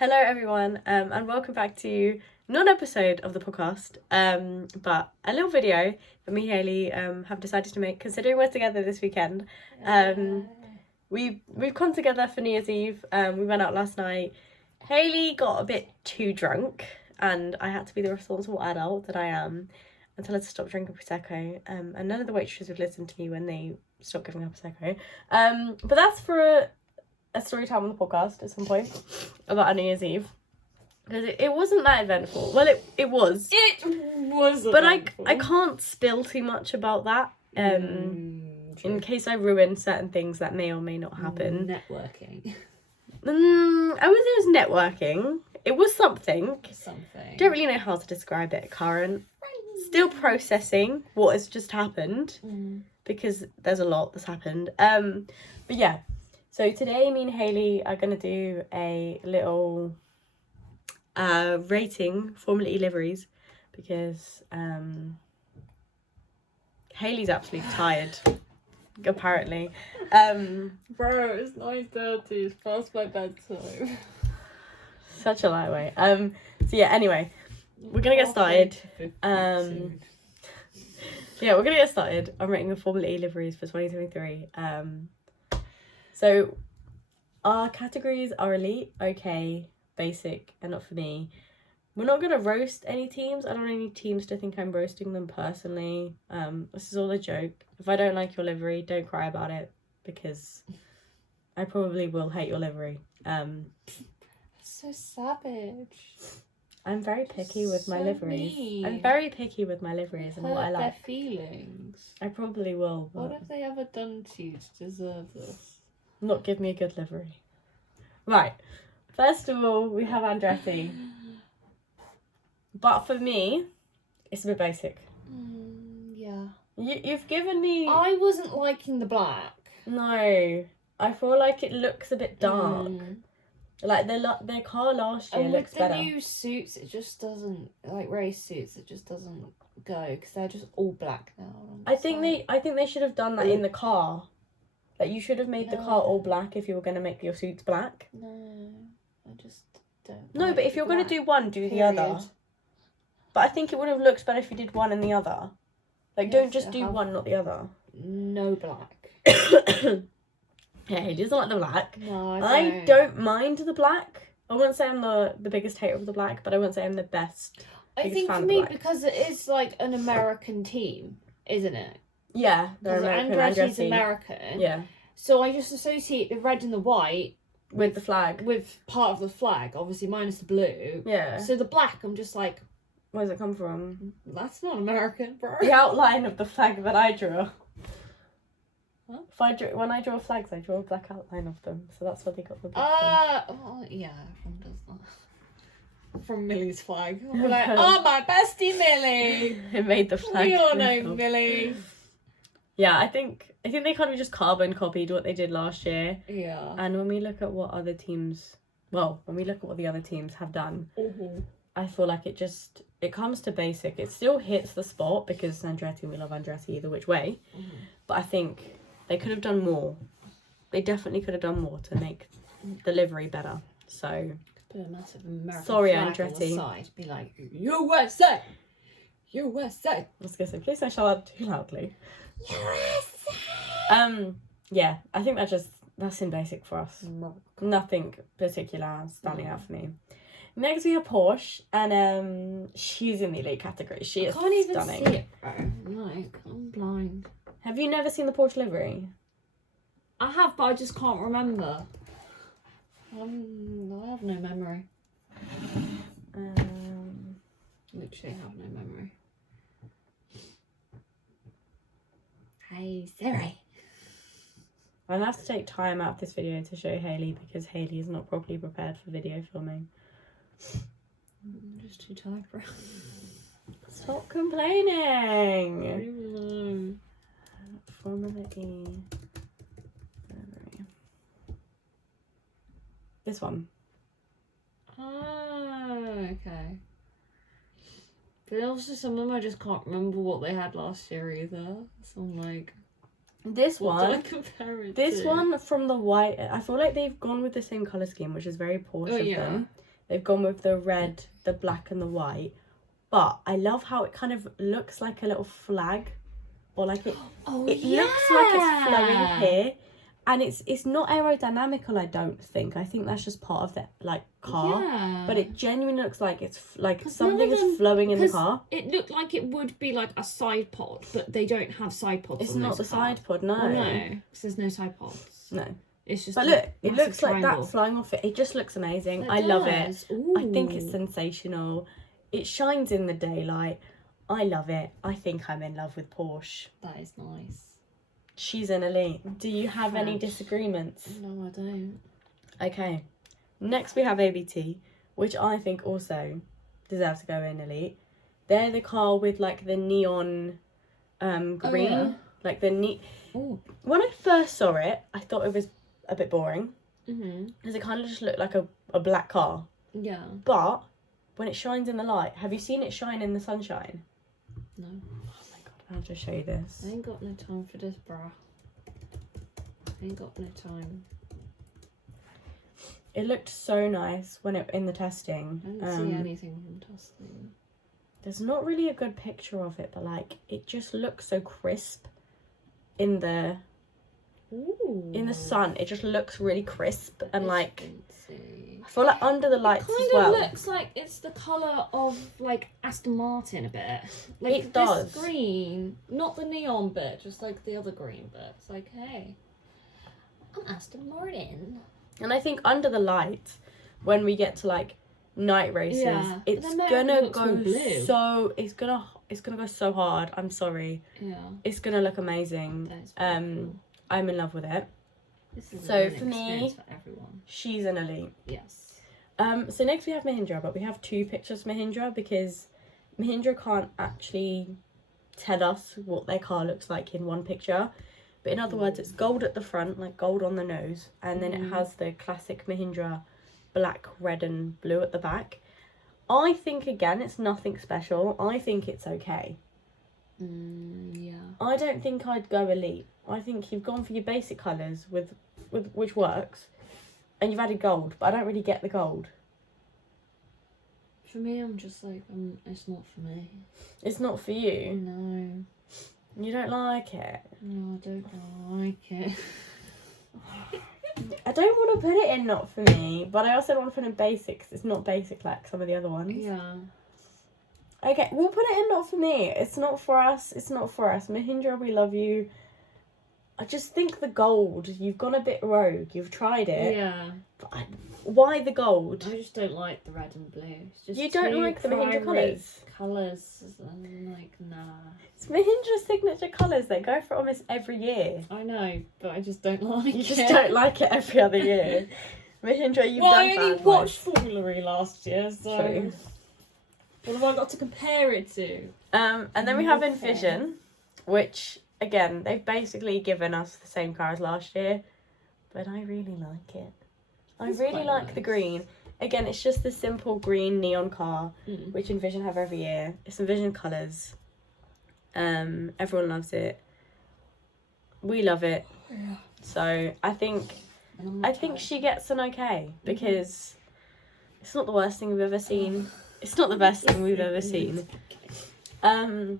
Hello everyone, and welcome back to not an episode of the podcast, but a little video that me and Hayley have decided to make, considering we're together this weekend. We've come together for New Year's Eve. We went out last night. Hayley got a bit too drunk, and I had to be the responsible adult that I am and tell her to stop drinking Prosecco. And none of the waitresses would listen to me when they stopped giving her Prosecco. But that's for a story time on the podcast at some point about a New Year's Eve, because it wasn't that eventful. Well, it was. It was, but eventful. I can't spill too much about that. In case I ruin certain things that may or may not happen. Networking. I wouldn't say it was networking. It was something. Something. Don't really know how to describe it current. Still processing what has just happened, because there's a lot that's happened. But yeah. So today, me and Hayley are going to do a little rating for Millie liveries, because Hayley's absolutely tired, apparently. Bro, it's 9:30, it's past my bedtime. Such a lightweight. So yeah, anyway, we're going to get started. Yeah, we're going to get started. I'm rating the Formula E liveries for 2023. So our categories are elite, okay, basic, and not for me. We're not going to roast any teams. I don't want any teams to think I'm roasting them personally. This is all a joke. If I don't like your livery, don't cry about it, because I probably will hate your livery. So savage. I'm very picky with my liveries. Mean. I'm very picky with my liveries and what I like. Their feelings. I probably will. But what have they ever done to you to deserve this? Not give me a good livery. Right. First of all, we have Andretti. But for me, it's a bit basic. Yeah. You've given me... I wasn't liking the black. No. I feel like it looks a bit dark. Like their car last year looks better. And with the new suits, it just doesn't, like race suits, it just doesn't go, because they're just all black now. I think they should have done that in the car. Like, you should have made the car all black if you were going to make your suits black. No, I just don't. No, like but if you're going to do one, do the other. But I think it would have looked better if you did one and the other. Like, yes, don't just do one, not the other. No black. Yeah, he doesn't like the black. No, I don't mind the black. I wouldn't say I'm the biggest hater of the black, but I wouldn't say I'm the best. I think for me, because it is like an American team, isn't it? Yeah, they're American. Andretti's American. Yeah. So I just associate the red and the white with the flag. With part of the flag, obviously minus the blue. Yeah. So the black, I'm just like, where does it come from? That's not American, bro. The outline of the flag that I draw. What? When I draw flags, I draw a black outline of them, so that's what they got the black from. Oh yeah, everyone does that. From Millie's flag. We're like, oh, my bestie Millie. It made the flag. We all know Millie. Yeah, I think they kind of just carbon copied what they did last year. Yeah. And when we look at what other teams, when we look at what the other teams have done, I feel like it comes to basic. It still hits the spot, because Andretti, we love Andretti either which way. But I think they could have done more. They definitely could have done more to make the livery better. So, put a massive American sorry, flag Andretti. On the side. Be like, USA! USA! I was going to say, please don't shout out too loudly. USA! Yeah, I think that's in basic for us. Nothing particular standing out for me. Next we have Porsche, and she's in the elite category. She is stunning. I can't even see it, bro. Like, I'm blind. Have you never seen the Porsche livery? I have, but I just can't remember. I have no memory. Literally have no memory. Hey, Siri. I'm going to have to take time out of this video to show Hayley, because Hayley is not properly prepared for video filming. I'm just too tired, bro. Stop complaining. No. Formula E. This one. Oh, okay. But also some of them I just can't remember what they had last year either. So I'm like, This what one, do I compare it this to? one from the white, I feel like they've gone with the same colour scheme, which is very Porsche of them. They've gone with the red, the black and the white. But I love how it kind of looks like a little flag. Or like it looks like it's flowing here. And it's not aerodynamical, I don't think. I think that's just part of the like car. Yeah. But it genuinely looks like it's like something is flowing in the car. It looked like it would be like a side pod, but they don't have side pods. It's not the side pod, no. Oh, no, because there's no side pods. No. It's just. But look, it looks triangle. like that flying off it. It just looks amazing. I love it. I think it's sensational. It shines in the daylight. I love it. I think I'm in love with Porsche. That is nice. She's an elite. Do you have any disagreements? No, I don't. Okay. Next we have ABT, which I think also deserves to go in elite. They're the car with like the neon green. Oh, yeah. Like the When I first saw it, I thought it was a bit boring. Because it kind of just looked like a black car. Yeah. But when it shines in the light, have you seen it shine in the sunshine? No. I'll have to show you this. I ain't got no time for this, bruh. I ain't got no time. It looked so nice when it in the testing. I didn't see anything from testing. There's not really a good picture of it, but like it just looks so crisp in the sun. It just looks really crisp and like I feel like under the lights as well. It kind of looks like it's the colour of like Aston Martin a bit. Like it does. This green, not the neon bit, just like the other green bit. It's like, hey, I'm Aston Martin. And I think under the light, when we get to like night races, it's gonna go so it's gonna go so hard. I'm sorry. Yeah. It's gonna look amazing. Cool. I'm in love with it. This is so for me, for everyone. She's an elite. Yes. So next we have Mahindra, but we have two pictures of Mahindra because Mahindra can't actually tell us what their car looks like in one picture. But in other words, it's gold at the front, like gold on the nose, and then it has the classic Mahindra black, red and blue at the back. I think, again, it's nothing special. I think it's okay. Yeah. I don't think I'd go elite. I think you've gone for your basic colours with which works, and you've added gold, but I don't really get the gold. For me, I'm just like, it's not for me. It's not for you? No. You don't like it? No, I don't like it. I don't want to put it in not for me, but I also don't want to put in basic 'cause it's not basic like some of the other ones. Yeah. Okay, we'll put it in not for me. It's not for us. It's not for us. Mahindra, we love you. I just think the gold, you've gone a bit rogue. You've tried it. Yeah. But why the gold? I just don't like the red and blue. It's just You don't like the Mahindra colours? Colours. I'm like, nah. It's Mahindra's signature colours. They go for almost every year. I know, but I just don't like it. You just don't like it every other year. Mahindra, you've done I only bad watched Formula E last year, so... True. What have I got to compare it to? And then we have Envision, which, again, they've basically given us the same car as last year, but I really like it. I really like the green. Again, it's just the simple green neon car, which Envision have every year. It's Envision colours. Everyone loves it. We love it. Yeah. So I think she gets an okay, because it's not the worst thing we've ever seen. It's not the best thing we've ever seen. Then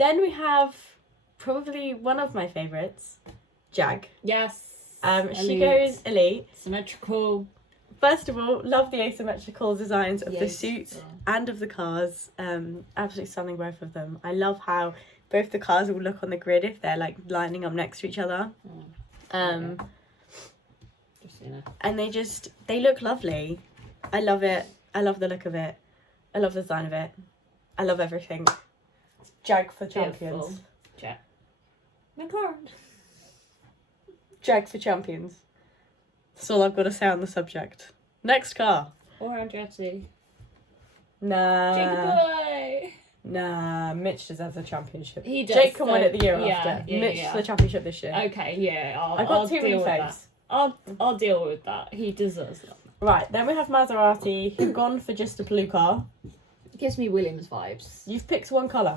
we have probably one of my favourites, Jag. Yes. She goes elite. Symmetrical. First of all, love the asymmetrical designs of the suits and of the cars. Absolutely stunning, both of them. I love how both the cars will look on the grid if they're like lining up next to each other. Just, you know. And they look lovely. I love it. I love the look of it. I love the design of it. I love everything. Jag for champions. Jag. McLaren. Jag for champions. That's all I've got to say on the subject. Next car. Or Andretti. Nah. Jacob. Nah, Mitch deserves a championship. He does. Jake can win it the year after. Yeah, Mitch the championship this year. Okay, yeah. I'll too many votes. I'll deal with that. He deserves that. Right, then we have Maserati, who've gone for just a blue car. Gives me Williams vibes. You've picked one colour.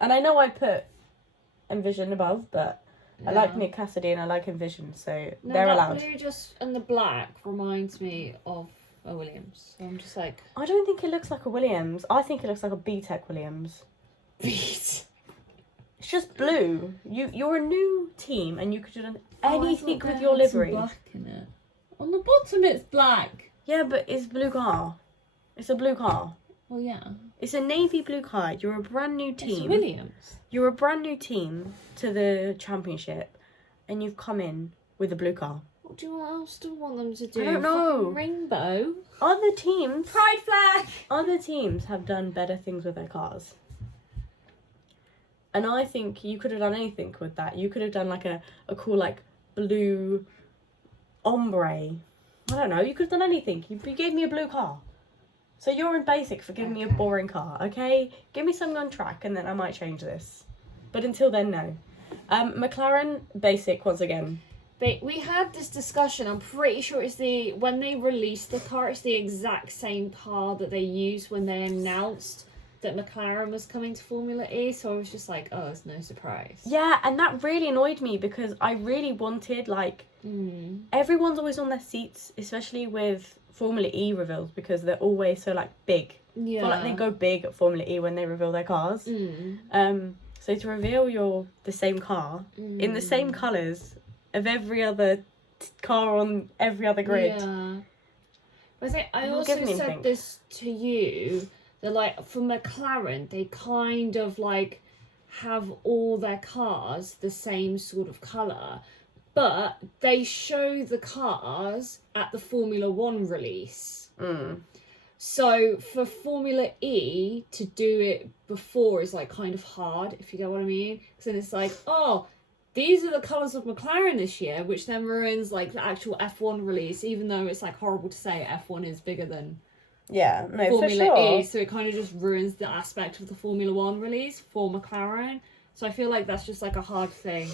And I know I put Envision above, but I like Nick Cassidy and I like Envision, so they're allowed. Blue and the black reminds me of a Williams. So I'm just like... I don't think it looks like a Williams. I think it looks like a B-Tech Williams. Beat. It's just blue. You're a new team and you could have done anything with there your had some livery. black in it. On the bottom it's black. Yeah, but it's a blue car. It's a blue car. Well, yeah. It's a navy blue car. You're a brand new team. It's Williams. You're a brand new team to the championship and you've come in with a blue car. What do you else do you want them to do? I don't know. Fucking rainbow. Other teams... Pride flag! Other teams have done better things with their cars. And I think you could have done anything with that. You could have done like a cool like blue ombre. I don't know. You could have done anything. You gave me a blue car. So you're in basic for giving me a boring car, okay? Give me something on track and then I might change this. But until then, no. McLaren, basic once again. But we had this discussion. I'm pretty sure it's when they released the car, it's the exact same car that they used when they announced that McLaren was coming to Formula E. So I was just like, oh, it's no surprise. Yeah, and that really annoyed me because I really wanted everyone's always on their seats, especially with Formula E reveals because they're always so like big. Yeah. I feel like they go big at Formula E when they reveal their cars. So to reveal the same car in the same colours of every other car on every other grid. Yeah. But I Not also giving me said anything. this to you, that like for McLaren, they kind of like have all their cars the same sort of colour, but they show the cars at the Formula 1 release. So for Formula E to do it before is like kind of hard, if you get what I mean. Because then it's like, oh, these are the colours of McLaren this year, which then ruins like the actual F1 release, even though it's like horrible to say F1 is bigger than Yeah, no, Formula for sure. E. So it kind of just ruins the aspect of the Formula 1 release for McLaren. So I feel like that's just like a hard thing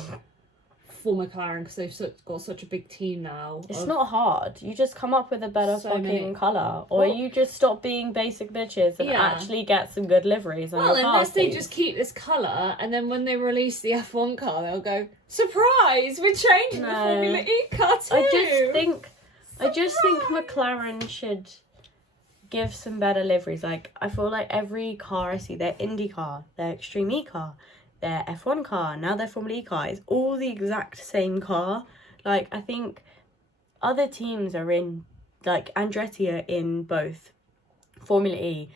for McLaren because they've got such a big team now. It's not hard. You just come up with a better So fucking many- colour. Or Well- you just stop being basic bitches and Yeah. actually get some good liveries. Well, your unless cars, they please. just keep this colour, and then when they release the F1 car, they'll go, surprise, we're changing the No. Formula E car too. I just think McLaren should give some better liveries. Like, I feel like every car I see, their Indy car, their Extreme E car, their F1 car, now their Formula E car, is all the exact same car. Like, I think other teams are in, like, Andretti are in both Formula E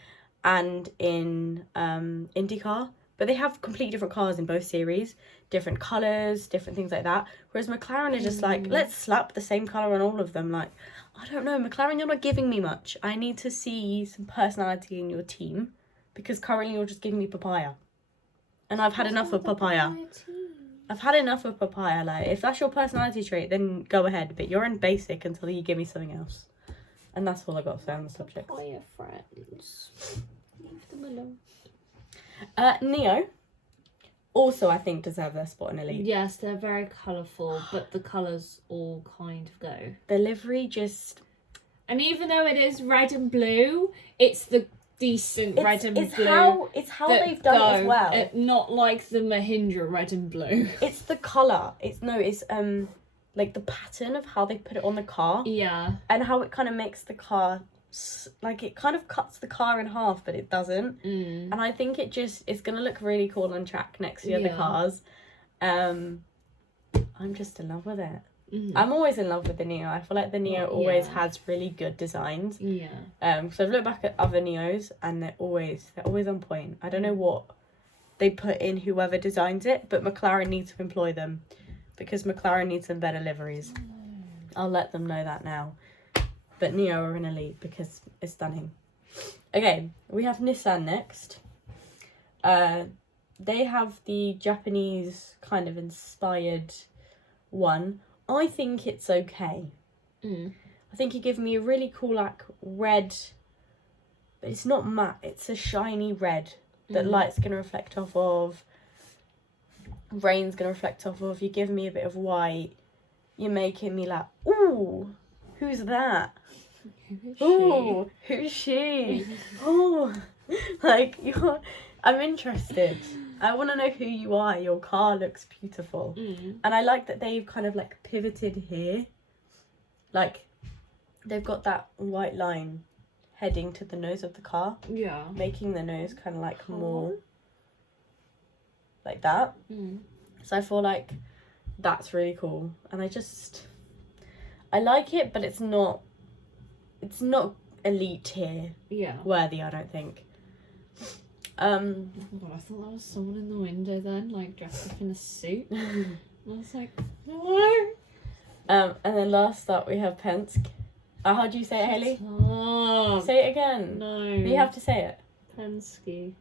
and in IndyCar, but they have completely different cars in both series, different colours, different things like that. Whereas McLaren is just like, let's slap the same colour on all of them. Like, I don't know, McLaren, you're not giving me much. I need to see some personality in your team because currently you're just giving me papaya. And I've had enough of papaya. I've had enough of papaya. Like, if that's your personality trait, then go ahead. But you're in basic until you give me something else. And that's all I got to say on the subject. Papaya friends. Leave them alone. Neo also, I think, deserve their spot in Elite. Yes, they're very colourful, but the colours all kind of go. The livery just... And even though it is red and blue, it's the decent red and blue. It's how that they've done it as go. well. Not like the Mahindra red and blue. It's the colour. It's like the pattern of how they put it on the car. Yeah. And how it kind of makes the car... Like, it kind of cuts the car in half, but it doesn't. And I think it's going to look really cool on track next to the other cars. I'm just in love with it. I'm always in love with the Neo. I feel like the Neo always has really good designs. Yeah. So I've looked back at other Neos and they're always on point. I don't know what they put in whoever designs it, but McLaren needs to employ them because McLaren needs some better liveries. I'll let them know that now. But Neo are in Elite because it's stunning. Okay, we have Nissan next. They have the Japanese kind of inspired one. I think it's okay. I think you give me a really cool like red, but it's not matte. It's a shiny red that light's going to reflect off of. Rain's going to reflect off of. You give me a bit of white. You're making me like, ooh, who's that? Ooh, who's she? Oh, like I'm interested. I want to know who you are. Your car looks beautiful, and I like that they've kind of like pivoted here, like they've got that white line heading to the nose of the car, Yeah. making the nose kind of like more like that. So I feel like that's really cool, and I like it, but it's not elite tier worthy, I don't think. Oh my god, I thought that was someone in the window then, like dressed up in a suit. I was like, what? And then last up we have Penske. How do you say it, Hayley? Say it again. No. You have to say it. Penske.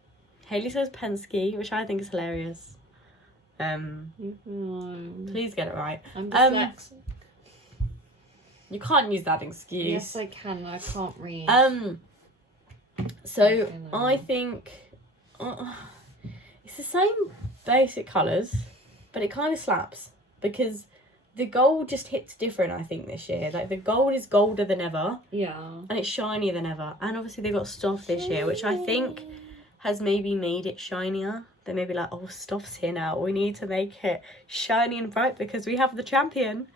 Hayley says Penske, which I think is hilarious. Please get it right. I'm dyslexic. You can't use that excuse. Yes, I can. I can't read. So I think it's the same basic colours, but it kind of slaps because the gold just hits different, I think, this year. Like, the gold is golder than ever. Yeah. And it's shinier than ever. And obviously they got Stoff this year, which I think has maybe made it shinier. They may be like, oh, Stoff's here now. We need to make it shiny and bright because we have the champion.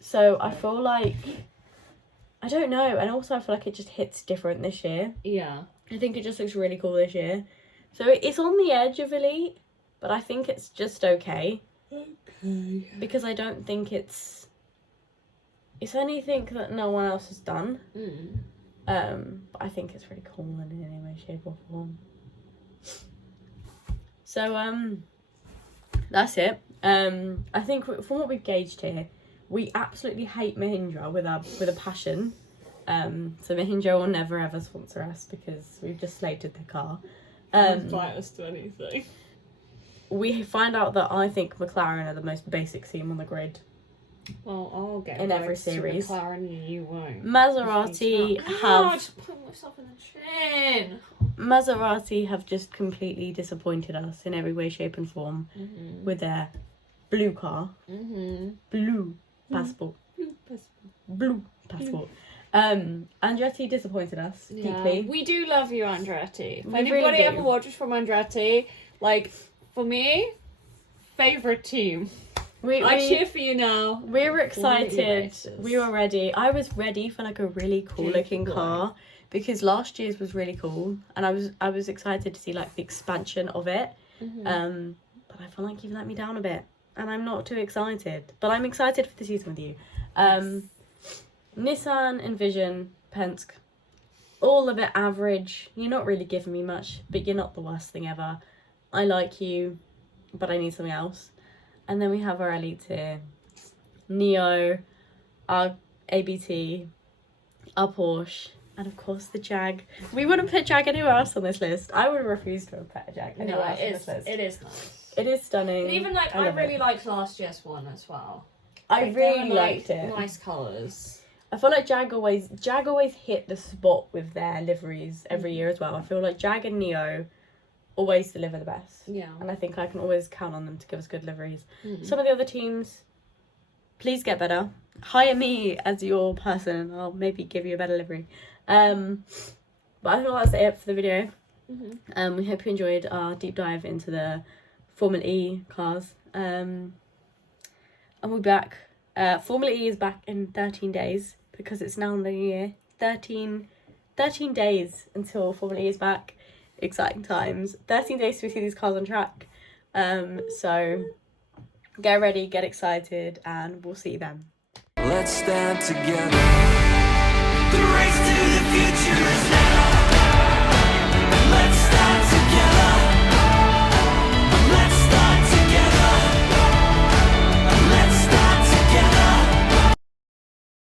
So I feel like, I don't know. And also I feel like it just hits different this year. Yeah. I think it just looks really cool this year. So it's on the edge of elite, but I think it's just okay. Because I don't think it's anything that no one else has done. But I think it's really cool in any way, shape or form. So that's it. I think from what we've gauged here, we absolutely hate Mahindra with a passion. So Mahindra will never ever sponsor us because we've just slated the car. Invite us to anything. We find out that I think McLaren are the most basic team on the grid. Well, I'll get in every series. McLaren and you won't. Maserati have just put myself in the chin. Maserati have just completely disappointed us in every way, shape, and form with their blue car. Blue passport. Blue passport. Andretti disappointed us deeply. We do love you, Andretti. If We anybody really do. ever watches from Andretti, like, for me, favourite team. I cheer for you now. We were excited. Racist. We were ready. I was ready for like a really cool looking car because last year's was really cool, and I was excited to see like the expansion of it. But I feel like you've let me down a bit, and I'm not too excited. But I'm excited for the season with you. Nissan, Envision, Penske, all a bit average. You're not really giving me much, but you're not the worst thing ever. I like you, but I need something else. And then we have our elite tier, Neo, our ABT, our Porsche, and of course the Jag. We wouldn't put Jag anywhere else on this list. I would refuse to put a Jag anywhere else on this list. It is nice. It is stunning. And even like I really liked last year's one as well. I really liked it. Nice colours. I feel like Jag always hit the spot with their liveries every year as well. I feel like Jag and Neo always deliver the best. Yeah. And I think I can always count on them to give us good liveries. Some of the other teams, please get better. Hire me as your person and I'll maybe give you a better livery. But I think that's it for the video. We hope you enjoyed our deep dive into the Formula E cars. And we'll be back. Formula E is back in 13 days because it's now in the new year. 13 days until Formula E is back. Exciting times. 13 days to see these cars on track. So get ready, get excited, and we'll see you then. Let's stand together.